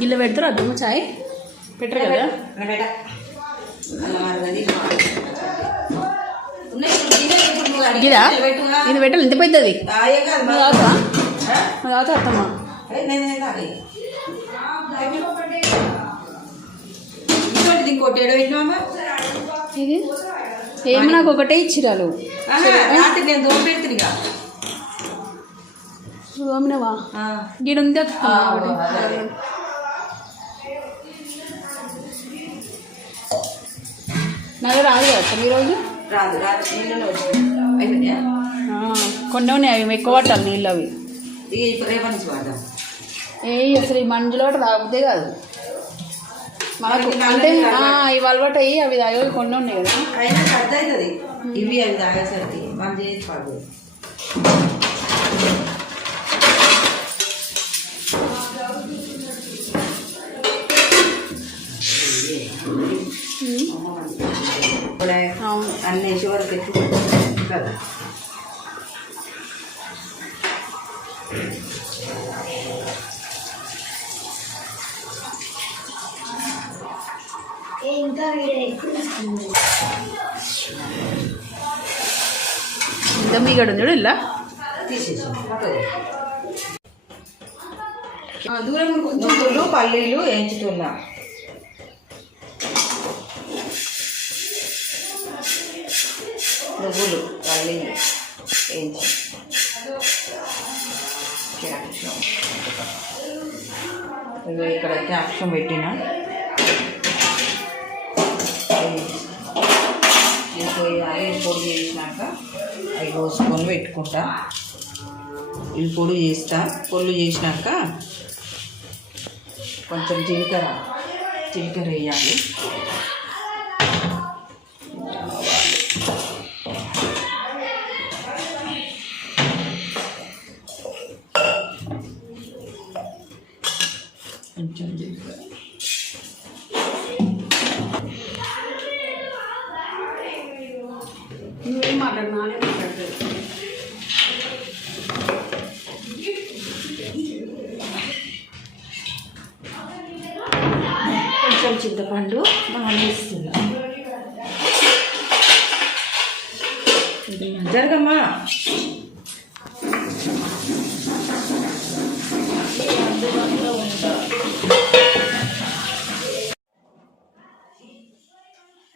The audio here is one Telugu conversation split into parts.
గిల్ల పెడతారు అద్దమ్మ చాయ్ పెట్టరు కదా. గిరా ఇది పెట్టాలి ఎంత పెద్దది తాగుతా అత్తమ్మ. ఇది ఏమో నాకు ఒకటే ఇచ్చిరాలు దోమినవా గిడ ఉంది నాకు రాదు కదా ఈరోజు కొన్ని ఉన్నాయి అవి ఎక్కువ పట్టాలి నీళ్ళు అవి అసలు ఈ మంజులో తాగుతే కాదు మాకు అంటే ఇవి అలవాటు అయ్యి అవి తాగేవి కొన్ని ఉన్నాయి కదా ఇవి అవి తాగేసరికి మన చేసి పడదు. అన్నీ వేసే వరకు ఎక్కువ కదా. ఇంకా మీగడ ఉంది ఇలా తీసేసి నువ్వులు పల్లీలు వేయించుతున్నా. నువ్వులు పల్లీలు వేయించి ఇక్కడ క్యాప్షన్ పెట్టిన పొడి చేసినాక అవి కోసుకొని పెట్టుకుంటా. ఇవి పొడి చేస్తా. పొడి చేసినాక కొంచెం జీలకర్ర వేయాలి. కొంచెం జీలకర్ర నువ్వేం మాట్లాడు నానే మాట్లాడతాడు. కొంచెం చింతపండు నానేస్తున్నా. జరగమ్మా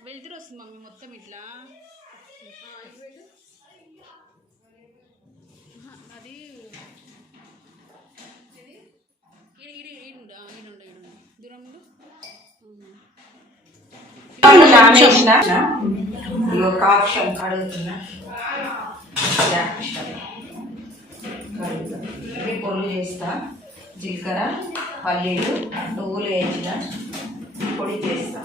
వెళ్తురు వస్తుంది మమ్మీ మొత్తం ఇట్లా అది దూరం కాక్షం కడుగుతున్నా. పొల్లు చేస్తా. జీలకర్ర పల్లీలు నువ్వులు వేయించిన పొడి చేస్తా.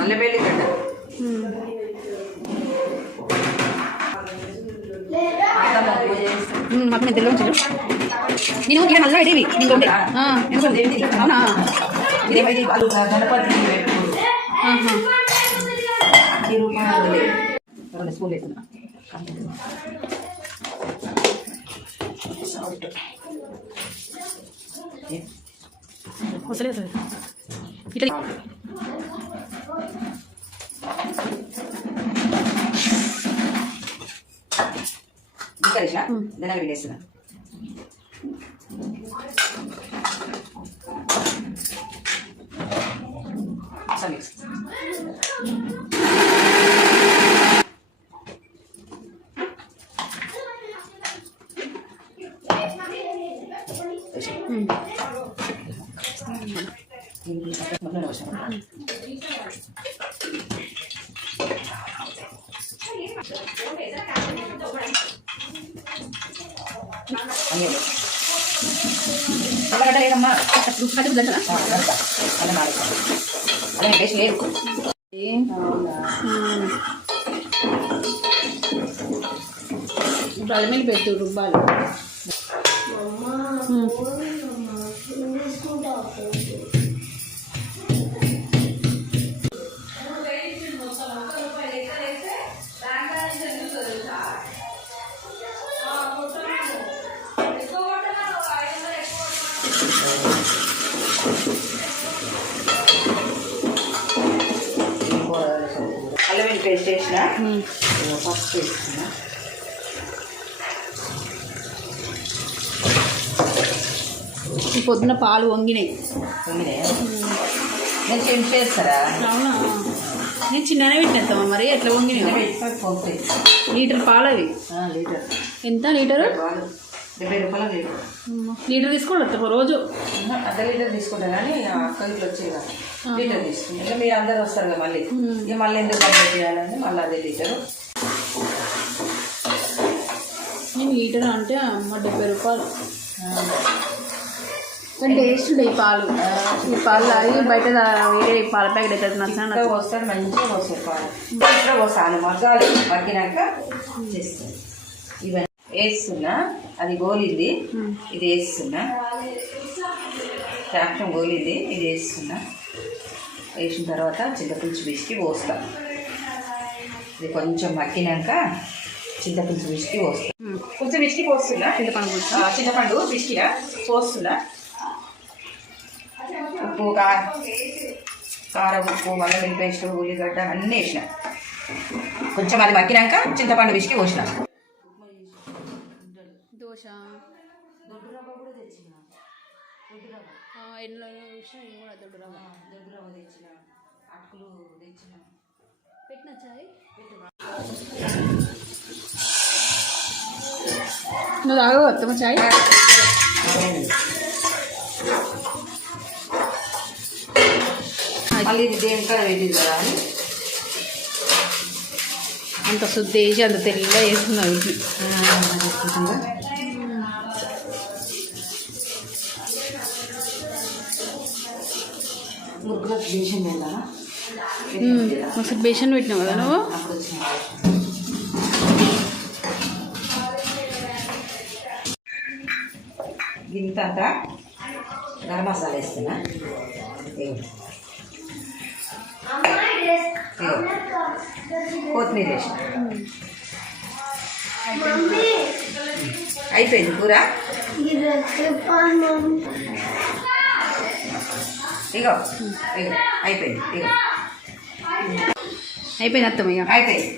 అల్లబెల్లిగడ్డ మాకు నిద్రలో ఉంచారు. నేను ఇక్కడ మళ్ళీ ఇదేవి ఇంకొకటి అవునా స్కూల్ వేస్తున్నా. వస్తలేదు ఇట్లా ధనాలు వెళ్ళేస్తున్నా. అన్నీ అల్లగడ్డ లేదమ్మా అలా టేస్ట్ లేదు ఇప్పుడు అల్లం వెల్లి పెట్టు రుబ్బాలి. అల్లం వెల్లి పేస్ట్ వేసిన పసుపు వేసుకున్నా ఈ పొద్దున పాలు వంగినాయి. నేను చెంచు చేస్తారా? అవునా, నేను చిన్ననే పెట్టినేస్తామా మరి ఎట్లా వంగినాయి? లీటర్ పాలు అవి. లీటర్ ఎంత లీటరు? 70 రూపాయలు లీటర్. లీటర్ తీసుకోవడం రోజు అర్ధ లీటర్ తీసుకుంటా కానీ అక్కడికి వచ్చేగా లీటర్ తీసుకుంటా. ఇంకా మీరు అందరు వస్తారు కదా మళ్ళీ, ఇక మళ్ళీ ఎందుకు కంప్లీట్ చేయాలని మళ్ళీ అదే లీటరు. నేను లీటర్ అంటే అమ్మ 70 రూపాయలు. కానీ టేస్ట్ ఉంటాయి ఈ పాలు. ఈ పాలు తాగి బయట వేరే పాల ప్యాకెట్ అయితే నచ్చాను వస్తాడు, మంచిగా వస్తాడు పాలు. ఇంట్లో వస్తాను మగ్గాలి, మగ్గినాక చేస్తాను. ఇవన్నీ వేస్తున్నా, అది గోలింది, ఇది వేస్తున్నా, క్యాప్షన్ గోలింది, ఇది వేస్తున్నా. వేసిన తర్వాత చింతపులుసు పిసికి పోస్తా. ఇది కొంచెం మగ్గినాక చింతపులుసు పిసికి పోస్తా. కొంచెం పిసికి పోస్తున్నా, చింతపండు పిసికినా పోస్తున్నా. ఉప్పు, కారం, ఉప్పు, మళ్ళీ వెల్లి పేస్ట్, ఉల్లిగడ్డ అన్నీ వేసిన. కొంచెం అది మగ్గినాక చింతపండు పిసికి పోసిన. దోశ దొడ్డు రవ్వ కూడా తెచ్చిన, దొడ్డు రవ్వ ఎన్నో విషయం ఇది కూడా దొడ్డు రవ్వ. దొడ్డు రవ్వ తెచ్చిన, అటుకులు తెచ్చిన. పెట్టిన చాయ్ నువ్వు తాగవు అత్తమ్మ చాయ్? మళ్ళీ ఇది దేనికాడ పెట్టింది కదా అని అంత శుద్ధి వేసి అంత తెల్లగా వేసుకున్నావు వీటిని. ముగ్గురు బేషన్ వెళ్ళా ఒకసారి బేషన్ పెట్టినావు కదా నువ్వు? ఇంత గరం మసాలా వేస్తున్నా. కొత్తిమీర వేసిన. అయిపోయింది కూర. ఇగో అయిపోయింది. ఇగో అయిపోయింది అత్తమ్మ. ఇక అయిపోయింది.